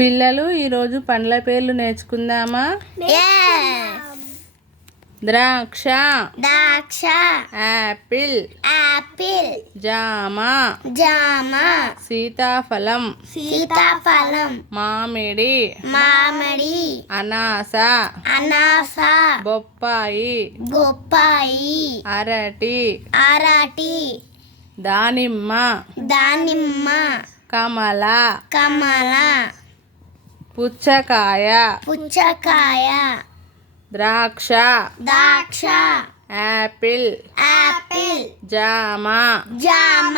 పిల్లలు ఈరోజు పండ్ల పేర్లు నేర్చుకుందామా? ద్రాక్ష. ద్రాక్ష. యాపిల్. యాపిల్. జామ. జామ. సీతాఫలం. సీతాఫలం. మామిడి. మామిడి. అనాస. అనాస. బొప్పాయి. బొప్పాయి. అరటి. అరటి. దానిమ్మ. దానిమ్మ. కమల. కమల. పుచ్చకాయ. పుచ్చకాయ. ద్రాక్ష. ద్రాక్ష. యాపిల్. యాపిల్. జామ. జామ.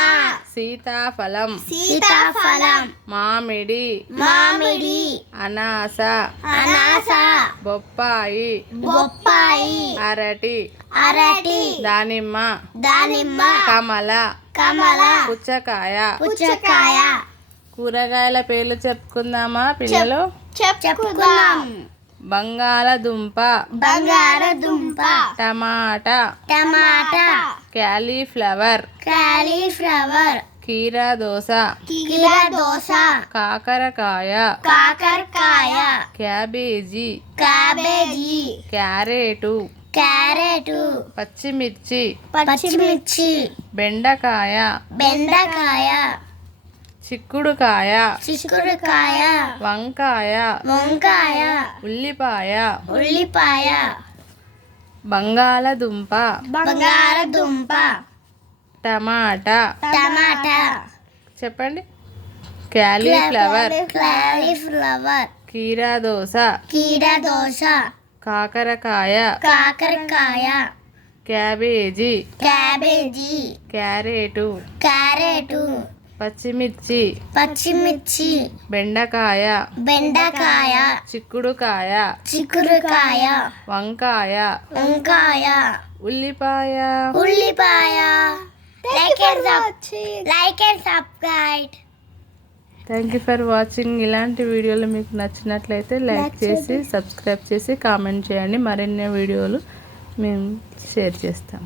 సీతాఫలం. సీతాఫలం. మామిడి. మామిడి. అనాస. అనాస. బొప్పాయి. బొప్పాయి. అరటి. అరటి. దానిమ్మ. దానిమ్మ. కమల. కమల. పుచ్చకాయ. పుచ్చకాయ. కూరగాయల పేర్లు చెప్పుకుందామా పిల్లలు? చెప్పుకుందాం. బంగాళదుంప. బంగాళదుంప. టమాటా. టమాటా. క్యాలీఫ్లవర్. కాలీఫ్లవర్ కీరా దోస కీర దోస కాకరకాయ. కాకరకాయ. క్యాబేజీ. క్యాబేజీ. క్యారెటు. క్యారెట్. పచ్చిమిర్చి. పచ్చిమిర్చి. బెండకాయ. బెండకాయ. చిక్కుడుకాయ. చిక్కుడుకాయ. వంకాయ. వంకాయ. ఉల్లిపాయ. ఉల్లిపాయ. బంగాళదుంప. బంగాళదుంప. టమాటా. టమాటా. చెప్పండి. క్యాలీఫ్లవర్. కాలీఫ్లవర్ కీరా దోస కీర దోస కాకరకాయ. కాకరకాయ. క్యాబేజీ. క్యాబేజీ. క్యారెటు. క్యారెట్. పచ్చిమిర్చి పచ్చిమిర్చి బెండకాయ బెండకాయ చిక్కుడుకాయ చిక్కుడుకాయ వంకాయ వంకాయ ఉల్లిపాయ. ఉల్లిపాయ. Like and like and subscribe thank you for watching ఇలాంటి వీడియోలు మీకు నచ్చినట్లయితే లైక్ చేసి సబ్స్క్రైబ్ చేసి కామెంట్ చేయండి. మరిన్ని వీడియోలు మేము షేర్ చేస్తాం.